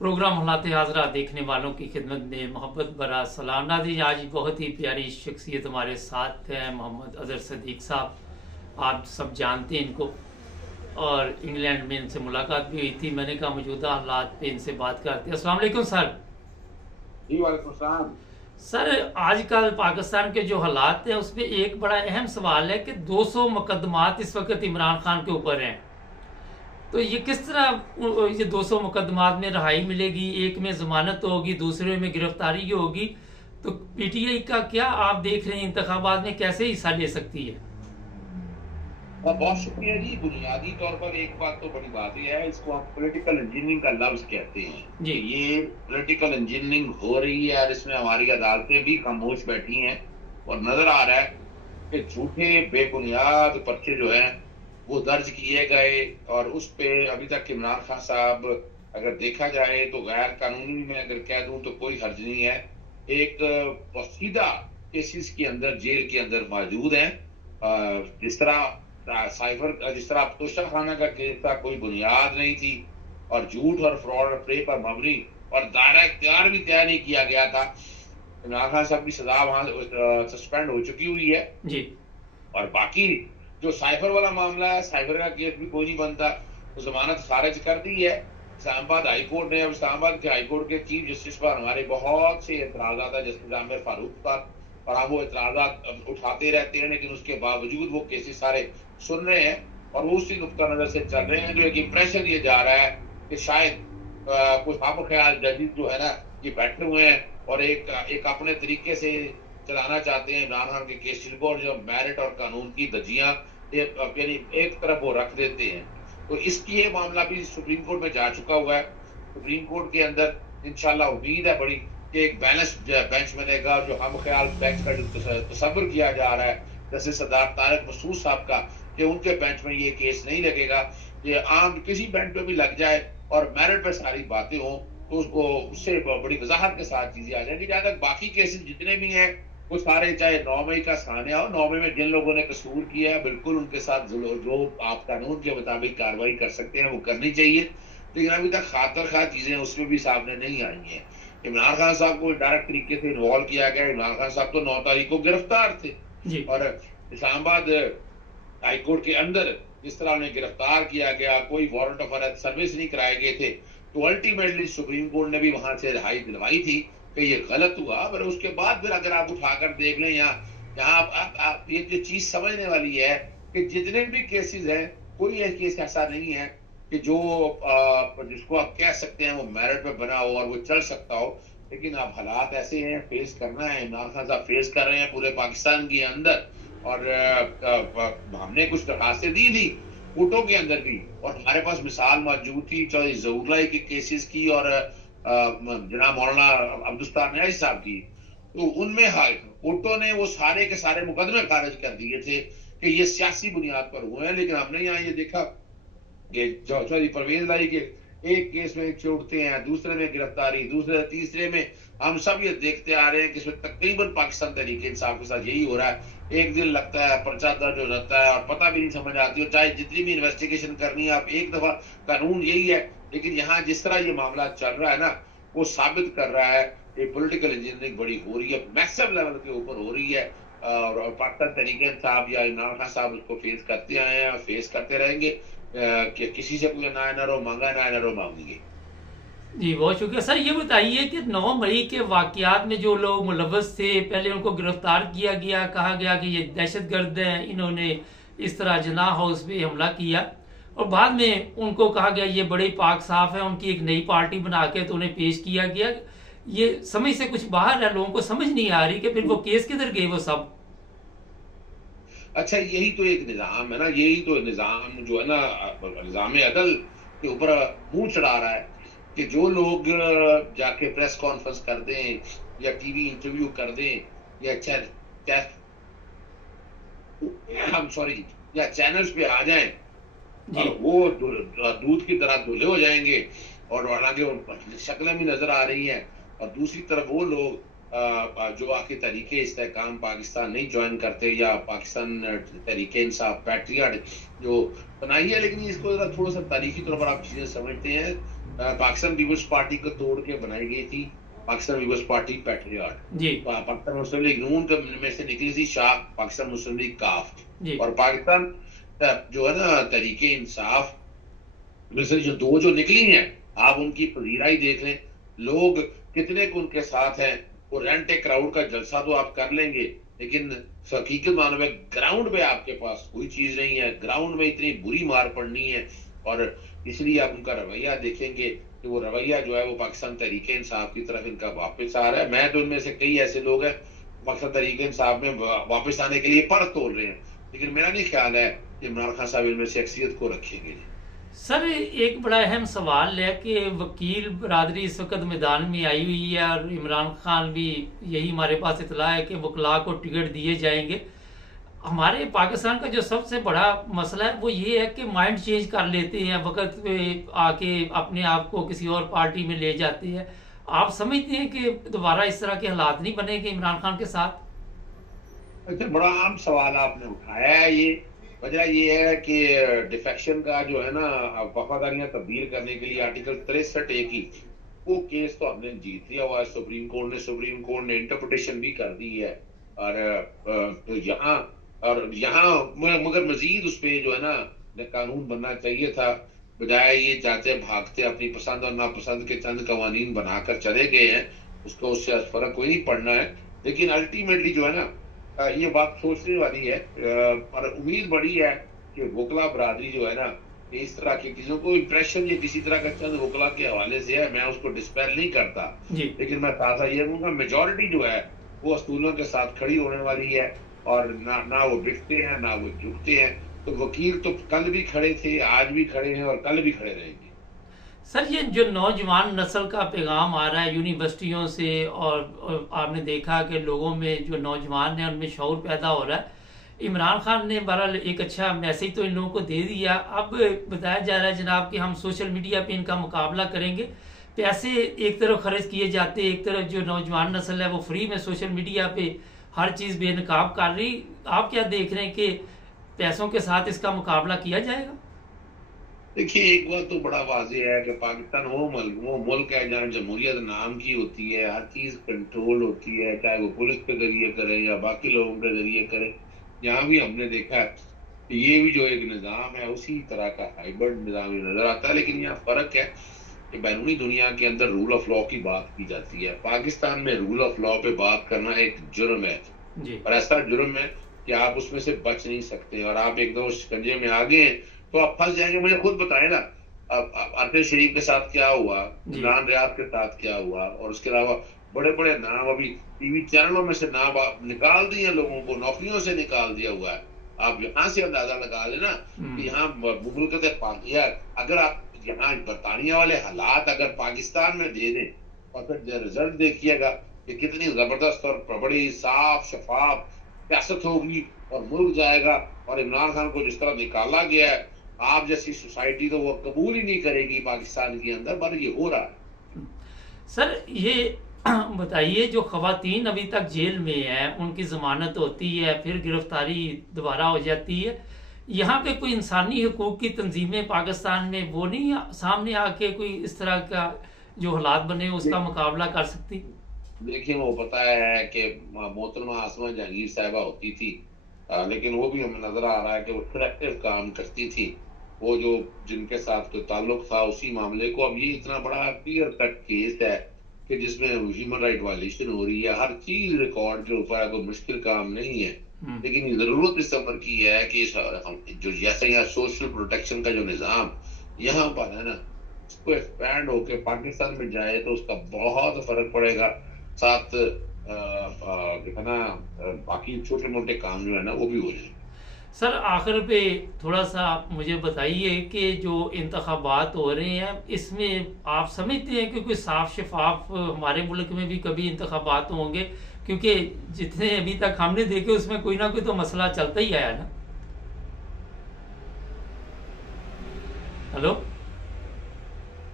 Programme हालात हाजरा देखने वालों की खिदमत में मोहब्बत भरा सलाम। नाज़रीन, आज बहुत ही प्यारी शख्सियत हमारे साथ है, मोहम्मद अजहर सदीक साहब। आप सब जानते हैं इनको, और इंग्लैंड में इनसे मुलाकात भी हुई थी। मैंने कहा मौजूदा हालात पे इनसे बात करते हैं। अस्सलाम वालेकुम सर। जी वालेकुम सलाम। सर, आजकल पाकिस्तान के जो हालात हैं उसमें एक बड़ा अहम सवाल है कि 200 मुकदमात इस वक्त इमरान खान के ऊपर हैं। तो ये किस तरह ये 200 मुकदमात में रहाई मिलेगी? एक में जमानत होगी, दूसरे में गिरफ्तारी होगी। तो पीटीआई का क्या आप देख रहे हैं, इंतखाबात में कैसे हिस्सा ले सकती है? बहुत शुक्रिया जी। बुनियादी तौर पर एक बात तो बड़ी बात यह है, इसको हम पॉलिटिकल इंजीनियरिंग का लफ्ज कहते हैं जी। कि ये पॉलिटिकल इंजीनियरिंग हो रही है और इसमें हमारी अदालतें भी खामोश बैठी हैं और नजर आ रहा है कि झूठे बेबुनियाद पर्चे जो हैं वो दर्ज किए गए और उस पे अभी तक इमरान खान साहब, अगर देखा जाए तो गैर कानूनी में अगर कह दूं तो कोई हर्ज नहीं है, एक सीधा केसेस के अंदर जेल के अंदर मौजूद हैं। जिस तरह साइबर, जिस तरह तोशा खाना का केस था, कोई बुनियाद नहीं थी और झूठ और फ्रॉड और प्रे पर मबनी और दायरा इख्तियार भी तय नहीं किया गया था। इमरान खान साहब की सजा वहां सस्पेंड हो चुकी हुई है जी। और बाकी जो साइबर वाला मामला है, साइबर का केस भी कोई नहीं बनता, तो जमानत खारिज कर दी है इस्लामाबाद हाई कोर्ट ने। अब इस्लामाबाद के हाई कोर्ट के चीफ जस्टिस पर हमारे बहुत से एतराजात है, जस्टिस आमिर फारूक पर, और हम वो एतराजात उठाते रहते हैं, लेकिन उसके बावजूद वो केसेस सारे सुन रहे हैं और वो उसी नुक्ता नजर से चल रहे हैं। जो एक इंप्रेशन ये जा रहा है कि शायद कुछ खाम ख्याल जजेस जो है ना, ये बैठे हुए हैं और एक अपने तरीके से चलाना चाहते हैं इमरान खान के केस को, और जो मेरिट और कानून की धज्जियां यानी एक तरफ वो रख देते हैं। तो इसकी ये मामला भी सुप्रीम कोर्ट में जा चुका हुआ है। सुप्रीम कोर्ट के अंदर इंशाल्लाह उम्मीद है बड़ी कि एक बैलेंस बेंच बनेगा। जो हम ख्याल बेंच का जो तस्वर किया जा रहा है जैसे सरदार तारिक मसूद साहब का, कि उनके बेंच में ये केस नहीं लगेगा, ये आम किसी बेंच पे भी लग जाए और मेरिट पे सारी बातें हों तो उसको उससे बड़ी वजाहत के साथ चीजें आ जाएंगी। जहां तक बाकी केसेस जितने भी हैं वो सारे, चाहे 9 मई का सान्या हो, 9 मई में जिन लोगों ने कसूर किया है बिल्कुल उनके साथ जो आप कानून के मुताबिक कार्रवाई कर सकते हैं वो करनी चाहिए, लेकिन अभी तक खातर खा चीजें उसमें भी सामने नहीं आई हैं। इमरान खान साहब को डायरेक्ट तरीके से इन्वॉल्व किया गया। इमरान खान साहब तो 9 तारीख को गिरफ्तार थे जी। और इस्लामाबाद हाईकोर्ट के अंदर जिस तरह उन्हें गिरफ्तार किया गया, कोई वारंट ऑफ अरेस्ट सर्विस नहीं कराए गए थे, तो अल्टीमेटली सुप्रीम कोर्ट ने भी वहां से रिहाई दिलवाई थी कि ये गलत हुआ। पर उसके बाद फिर अगर आप उठाकर देख लें, यहाँ आप ये जो चीज समझने वाली है कि जितने भी केसेस हैं कोई एक केस ऐसा नहीं है कि जो जिसको आप कह सकते हैं वो मेरिट पे बना हो और वो चल सकता हो। लेकिन अब हालात ऐसे हैं, फेस करना है। इमरान खान साहब फेस कर रहे हैं पूरे पाकिस्तान के अंदर, और हमने कुछ दरखास्तें दी थी कोर्टों के अंदर भी, और हमारे पास मिसाल मौजूद थी चाहे जहूरलाई के केसेस की और जनाब मौलाना अब्दुस्तार न्याजी साहब की। तो उनमें कोर्टों ने वो सारे के सारे मुकदमे खारिज कर दिए थे कि ये सियासी बुनियाद पर हुए हैं। लेकिन हमने यहाँ ये देखा कि चौधरी परवेज लाई के एक केस में छोड़ते हैं, दूसरे में गिरफ्तारी, दूसरे तीसरे में हम सब ये देखते आ रहे हैं कि इसमें तकरीबन पाकिस्तान तहरीक इंसाफ के साथ यही हो रहा है। एक दिन लगता है पर्चा दर्ज हो जाता है और पता भी नहीं समझ आती हो, चाहे जितनी भी इन्वेस्टिगेशन करनी है आप एक दफा, कानून यही है। लेकिन यहाँ जिस तरह ये मामला चल रहा है ना, वो साबित कर रहा है कि पॉलिटिकल इंजीनियरिंग बड़ी हो रही है, मैसिव लेवल के ऊपर हो रही है। और पाकिस्तान तहरीक इंसाफ या इमरान खान साहब उसको फेस करते आए हैं और फेस करते रहेंगे कि किसी से कोई ना रो मांगा ना रो मांगेंगे। जी, बहुत शुक्रिया सर। ये बताइए कि 9 मई के वाकयात में जो लोग मुलव्वस थे, पहले उनको गिरफ्तार किया गया, कहा गया कि ये दहशतगर्द हैं, इन्होंने इस तरह जना हाउस पे हमला किया, और बाद में उनको कहा गया ये बड़े पाक साफ है, उनकी एक नई पार्टी बना के तो उन्हें पेश किया गया। ये समझ से कुछ बाहर है, लोगों को समझ नहीं आ रही कि फिर वो केस किधर गए वो सब। अच्छा, यही तो एक निजाम है ना, यही तो निजाम जो है ना, निजाम अदल के ऊपर मुंह चढ़ा रहा है कि जो लोग जाके प्रेस कॉन्फ्रेंस कर दें या टीवी इंटरव्यू कर दें या हम सॉरी या चैनल्स पे आ जाएं जी। और वो दूध की तरह धुले हो जाएंगे और हालांकि शक्लें भी नजर आ रही हैं, और दूसरी तरफ वो लोग जो आके तरीके इस्तेहकाम पाकिस्तान नहीं ज्वाइन करते या पाकिस्तान तरीके इंसाफ पैट्रियट जो बनाई है। लेकिन इसको जरा थोड़ा सा तारीखी तौर पर आप चीजें समझते हैं पाकिस्तान पीपल्स पार्टी को तोड़ के बनाई गई थी पाकिस्तान पीपल्स पार्टी पैट्रियट जी पाकिस्तान मुस्लिम लीग नून में से निकली थी शाख पाकिस्तान मुस्लिम लीग काफ जी और पाकिस्तान जो है ना तरीके इंसाफ में से जो निकली हैं आप उनकी पजीराई देख लें लोग कितने उनके साथ हैं वो रेंट ए क्राउड का जलसा तो आप कर लेंगे लेकिन हकीकत मानो में ग्राउंड पे आपके पास कोई चीज नहीं है ग्राउंड में इतनी बुरी मार पड़नी है और इसलिए आप उनका रवैया देखेंगे कि वो रवैया जो है वो पाकिस्तान तरीके इंसाफ की तरफ इनका वापस आ रहा है मैं तो इनमें से कई ऐसे लोग हैं पाकिस्तान तरीके इंसाफ में वापस आने के लिए पर तोड़ रहे हैं लेकिन मेरा नहीं ख्याल है कि इमरान खान साहब इनमें से अक्सरियत को रखेंगे। सर एक बड़ा अहम सवाल है कि वकील बरादरी इस वक्त मैदान में आई हुई है और इमरान खान भी यही हमारे पास इतला है कि वकला को टिकट दिए जाएंगे। हमारे पाकिस्तान का जो सबसे बड़ा मसला है वो ये है कि माइंड चेंज कर लेते हैं वक्त पे आके अपने आप को किसी और पार्टी में ले जाते हैं। आप समझते हैं कि दोबारा इस तरह के हालात नहीं बनेंगे इमरान खान के साथ? अच्छा बड़ा आम सवाल आपने उठाया है ये वजह ये है कि डिफेक्शन का जो है ना वफादारियां तब्दील करने के लिए आर्टिकल 63A की वो केस तो हमने जीत लिया हुआ है सुप्रीम कोर्ट ने इंटरप्रिटेशन भी कर दी है और यहाँ मगर मजीद उस पर जो है ना कानून बनना चाहिए था बजाय ये जाते भागते अपनी पसंद और नापसंद के चंद कवानीन बनाकर चले गए हैं उसको उससे फर्क कोई नहीं पड़ना है लेकिन अल्टीमेटली जो है ना ये बात सोचने वाली है और उम्मीद बड़ी है कि वकला बरादरी जो है ना इस तरह की चीजों को इम्प्रेशन ये किसी तरह का चंद वकला के हवाले से है मैं उसको डिस्पेल नहीं करता लेकिन मैं ताजा ये कहूँगा मेजोरिटी जो है वो असूलों के साथ खड़ी होने वाली है और ना वो बिकते हैं ना वो झुकते हैं तो वकील तो कल भी खड़े थे आज भी खड़े हैं और कल भी खड़े रहेंगे। सर ये जो नौजवान नस्ल का पैगाम आ रहा है यूनिवर्सिटियों से और आपने देखा कि लोगों में जो नौजवान हैं उनमें शऊर पैदा हो रहा है इमरान खान ने बहरहाल एक अच्छा मैसेज तो इन लोगों को दे दिया। अब बताया जा रहा है जनाब कि हम सोशल मीडिया पे इनका मुकाबला करेंगे। पैसे एक तरफ खर्च किए जाते एक तरफ जो नौजवान नस्ल है वो फ्री में सोशल मीडिया पे हर चीज़ बेनकाब कर रही। आप क्या देख रहे हैं कि पैसों के साथ इसका मुकाबला किया जाएगा? देखिए एक बात तो बड़ा वाज़ेह है कि पाकिस्तान वो मुल्क है जहाँ जमहूरियत नाम की होती है हर चीज़ कंट्रोल होती है चाहे वो पुलिस के जरिए करे या बाकी लोगों के जरिए करे। यहाँ भी हमने देखा है कि ये भी जो एक निज़ाम है उसी तरह का हाइब्रिड निज़ाम नजर आता है लेकिन यहाँ फर्क है कि बैरूनी दुनिया के अंदर रूल ऑफ लॉ की बात की जाती है पाकिस्तान में रूल ऑफ लॉ पे बात करना एक जुर्म है और ऐसा जुर्म है कि आप उसमें से बच नहीं सकते और आप एकदम शिकंजे में आ गए तो आप फंस जाएंगे। मुझे खुद बताएं ना अब अरफे शरीफ के साथ क्या हुआ इमरान रियाज के साथ क्या हुआ और उसके अलावा बड़े बड़े नाम अभी टीवी चैनलों में से नाम निकाल दिए लोगों को नौकरियों से निकाल दिया हुआ है। आप यहाँ से अंदाजा लगा लेना कि यहाँ मुल्क अगर आप यहाँ बरतानिया वाले हालात अगर पाकिस्तान में दे दें और फिर रिजल्ट देखिएगा कि कितनी जबरदस्त और बड़ी साफ शफाफ सियासत होगी और मुल्क जाएगा और इमरान खान को जिस तरह निकाला गया है आप जैसी सोसाइटी तो वो कबूल ही नहीं करेगी पाकिस्तान के अंदर पर ये हो रहा है। सर ये बताइए जो खवातीन अभी तक जेल में है उनकी जमानत होती है फिर गिरफ्तारी दोबारा हो जाती है यहाँ पे कोई इंसानी हकूक की तंजीमें पाकिस्तान में वो नहीं सामने आके कोई इस तरह का जो हालात बने उसका मुकाबला कर सकती? देखिए वो पता है कि मोहतरमा आसमा जहांगीर साहिबा होती थी लेकिन वो भी हमें नजर आ रहा है कि वो सिलेक्टिव काम करती थी वो जो जिनके साथ कोई ताल्लुक था उसी मामले को। अब ये इतना बड़ा क्लियर कट केस है कि जिसमें ह्यूमन राइट वायलेशन हो रही है हर चीज रिकॉर्ड के ऊपर है कोई मुश्किल काम नहीं है लेकिन जरूरत इस अमर की है कि जो जैसे यहाँ सोशल प्रोटेक्शन का जो निजाम यहाँ पर है ना उसको एक्सपैंड होके पाकिस्तान में जाए तो उसका बहुत फर्क पड़ेगा। साथ ना बाकी छोटे मोटे काम जो है ना वो भी हो जाए। सर आखिर पे थोड़ा सा मुझे बताइए कि जो इंतखाबात हो रहे हैं इसमें आप समझते हैं कि कोई साफ शफाफ हमारे मुल्क में भी कभी इंतखाबात होंगे क्योंकि जितने अभी तक हमने देखे उसमें कोई ना कोई तो मसला चलता ही आया ना। हेलो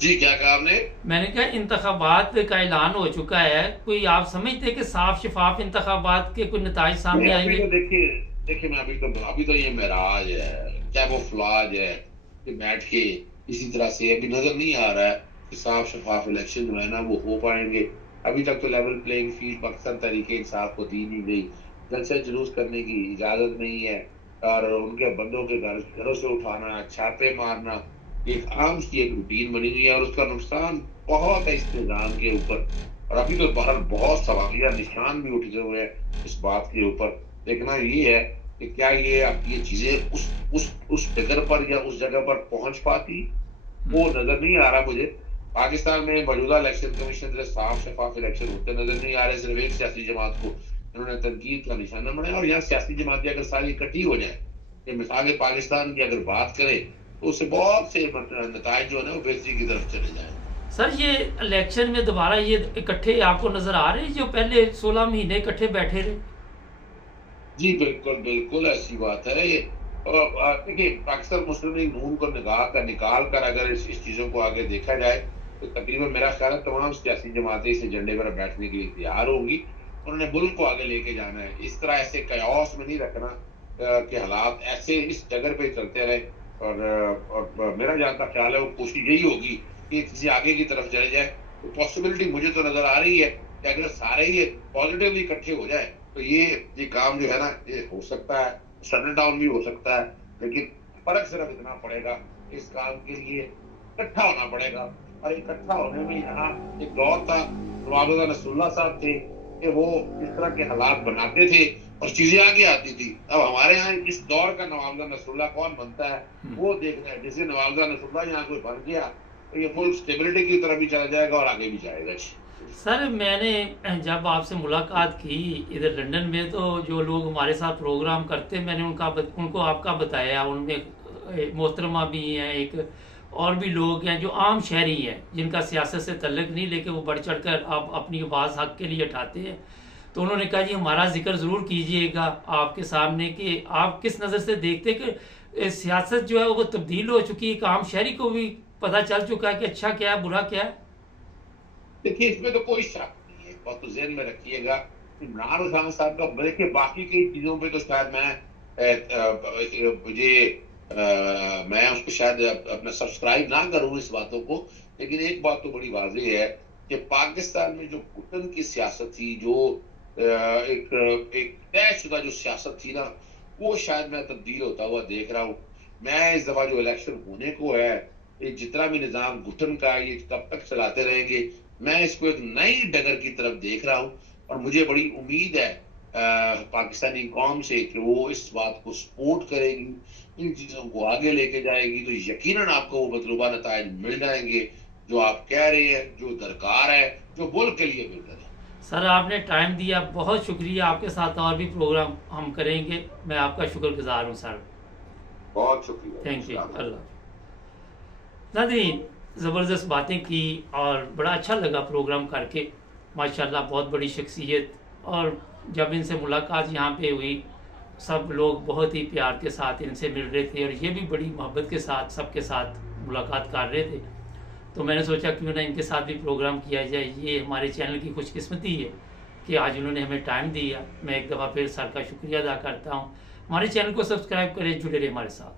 जी क्या कहा आपने? मैंने कहा इंतखाबात का ऐलान हो चुका है कोई आप समझते हैं कि साफ शफाफ इंतखाबात के कोई नताइज सामने आएंगे? देखिए मैं अभी तो ये महराज है क्या वो फ्लाज है कि बैठ के इसी तरह से अभी नजर नहीं आ रहा है कि साफ शफाफ इलेक्शन जो है ना वो हो पाएंगे। अभी तक तो लेवल प्लेइंग फील्ड पाकिस्तान तरीके इंसाफ को दी नहीं गई, जलसे जुलूस करने की इजाजत नहीं है, और उनके बंदों के घरों से उठाना, छापे मारना, एक आम सी एक रूटीन बनी हुई है, और उसका नुकसान बहुत है इस निजाम के ऊपर। और अभी तो बाहर बहुत सवालिया निशान भी उठे हुए हैं इस बात के ऊपर। देखना ये है कि क्या ये चीजें उस फिगर पर या उस जगह पर पहुंच पाती, वो नजर नहीं आ रहा मुझे। पाकिस्तान में मौजूदा इलेक्शन कमीशन से साफ शफाफ इलेक्शन होते नजर नहीं आ रहे। सिर्फ एक सियासी जमात को इन्होंने तनकीद का निशाना बनाया, और यहाँ सियासी जमातें अगर सारी इकट्ठी हो जाए, कि मिसाल पाकिस्तान की अगर बात करें तो उससे बहुत से नताइज जो है वो बेहतरी की तरफ चले जाए। सर ये इलेक्शन में दोबारा ये इकट्ठे आपको नजर आ रहे हैं जो पहले 16 महीने इकट्ठे बैठे रहे? जी बिल्कुल बिल्कुल ऐसी बात है ये। देखिए पाकिस्तान मुस्लिम लीग नून को निकाल कर अगर इस चीजों को आगे देखा जाए तो तकरीबन मेरा ख्याल है तमाम सियासी जमातें इस एजेंडे पर बैठने के लिए तैयार होंगी। उन्होंने मुल्क को आगे लेके जाना है, इस तरह ऐसे कयास में नहीं रखना कि हालात ऐसे इस जगह पे चलते रहे। और मेरा जहाँ तक ख्याल है वो कोशिश यही होगी कि किसी आगे की तरफ चले जाए। तो पॉसिबिलिटी मुझे तो नजर आ रही है कि अगर सारे ही पॉजिटिवली इकट्ठे हो जाए तो ये काम जो है ना ये हो सकता है, शट डाउन भी हो सकता है। लेकिन फर्क सिर्फ इतना पड़ेगा, इस काम के लिए इकट्ठा होना पड़ेगा। और इकट्ठा होने में यहाँ एक दौर था, नवाब नसरुल्लाह साहब थे कि वो इस तरह के हालात बनाते थे और चीजें आगे आती थी। अब हमारे यहाँ इस दौर का नवाब नसरुल्लाह कौन बनता है वो देखना है। जैसे नवाब नसरुल्लाह यहाँ कोई बन गया तो ये फुल स्टेबिलिटी की तरफ भी चला जाएगा और आगे भी जाएगा। सर मैंने जब आपसे मुलाकात की इधर लंदन में तो जो लोग हमारे साथ प्रोग्राम करते मैंने उनको आपका बताया। उनमें मोहतरमा भी हैं, एक और भी लोग हैं जो आम शहरी हैं जिनका सियासत से तल्लुक़ नहीं, लेकिन वो बढ़ चढ़ कर आप अपनी आवाज़ हक के लिए उठाते हैं। तो उन्होंने कहा जी हमारा जिक्र ज़रूर कीजिएगा आपके सामने कि आप किस नज़र से देखते कि सियासत जो है वो तब्दील हो चुकी है, एक आम शहरी को भी पता चल चुका है कि अच्छा क्या है बुरा क्या है। देखिए इसमें तो कोई शक नहीं है, बहुत तो ज़हन में रखिएगा इमरान खान साहब का। देखिए बाकी कई चीजों पे तो शायद मैं उसको शायद अपना सब्सक्राइब ना करूं इस बातों को, लेकिन एक बात तो बड़ी वाज़ेह है कि पाकिस्तान में जो घुटन की सियासत थी, जो एक तयशुदा जो सियासत थी ना, वो शायद मैं तब्दील होता हुआ देख रहा हूँ। मैं इस दफा जो इलेक्शन होने को है, ये जितना भी निजाम घुटन का ये कब तक चलाते रहेंगे, मैं इसको एक नई डगर की तरफ देख रहा हूँ। और मुझे बड़ी उम्मीद है पाकिस्तानी कौम से कि वो इस बात को सपोर्ट करेगी, इन चीजों को आगे लेके जाएगी, तो यकीनन आपको वो मतलूबा नताइज मिल जाएंगे जो आप कह रहे हैं, जो दरकार है, जो मुल्क के लिए बेहतर है। सर आपने टाइम दिया, बहुत शुक्रिया। आपके साथ और भी प्रोग्राम हम करेंगे, मैं आपका शुक्रगुजार हूँ सर। बहुत शुक्रिया, थैंक यू। अल्लाह। नाज़रीन ज़बरदस्त बातें की और बड़ा अच्छा लगा प्रोग्राम करके, माशाल्लाह बहुत बड़ी शख्सियत। और जब इनसे मुलाकात यहाँ पे हुई सब लोग बहुत ही प्यार के साथ इनसे मिल रहे थे और ये भी बड़ी मोहब्बत के साथ सबके साथ मुलाकात कर रहे थे। तो मैंने सोचा क्यों ना इनके साथ भी प्रोग्राम किया जाए। ये हमारे चैनल की खुशकिस्मती है कि आज उन्होंने हमें टाइम दिया। मैं एक दफ़ा फिर सर का शुक्रिया अदा करता हूँ। हमारे चैनल को सब्सक्राइब करें, जुड़े रहे हमारे साथ।